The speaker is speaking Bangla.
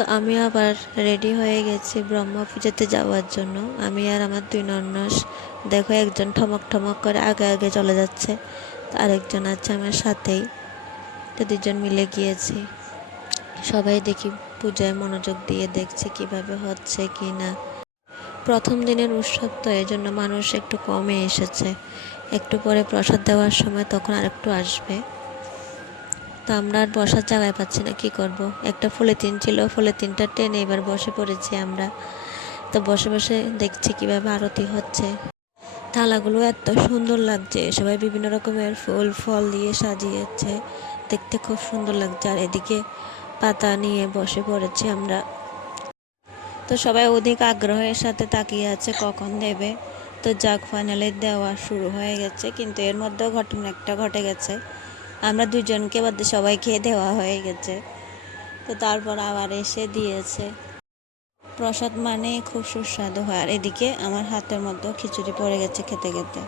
তো আমি আবার রেডি হয়ে গেছি ব্রহ্ম পুজোতে যাওয়ার জন্য। আমি আর আমার দুই ননস, দেখো একজন ঠমক ঠমক করে আগে আগে চলে যাচ্ছে, তো আরেকজন আছে আমার সাথেই। তো দুজন মিলে গিয়েছি। সবাই দেখি পূজায় মনোযোগ দিয়ে দেখছে কিভাবে হচ্ছে কি না। প্রথম দিনের উৎসব তো এই জন্য মানুষ একটু কমে এসেছে। একটু পরে প্রসাদ দেওয়ার সময় তখন আরেকটু আসবে। তো আমরা আর বসার জায়গায় পাচ্ছি না, কি করব। একটা পলিথিন ছিল, পলিথিনটা টেনে এবার বসে পড়েছি আমরা। তো বসে বসে দেখছি কিভাবে আরতি হচ্ছে। থালাগুলো এত সুন্দর লাগছে, সবাই বিভিন্ন রকমের ফুল ফল দিয়ে সাজিয়েছে, দেখতে খুব সুন্দর লাগছে। আর এদিকে পাতা নিয়ে বসে পড়েছি আমরা। তো সবাই অধিক আগ্রহের সাথে তাকিয়ে আছে কখন দেবে। তো যাক, ফাইনালি দেওয়া শুরু হয়ে গেছে, কিন্তু এর মধ্যেও ঘটনা একটা ঘটে গেছে। আমরা দুজনকে বাদে সবাই খেয়ে দেওয়া হয়ে গেছে। তো তারপর আবার এসে দিয়েছে। প্রসাদ মানে খুব সুস্বাদু হয়। আর এদিকে আমার হাতের মধ্যেও খিচুড়ি পড়ে গেছে খেতে খেতে।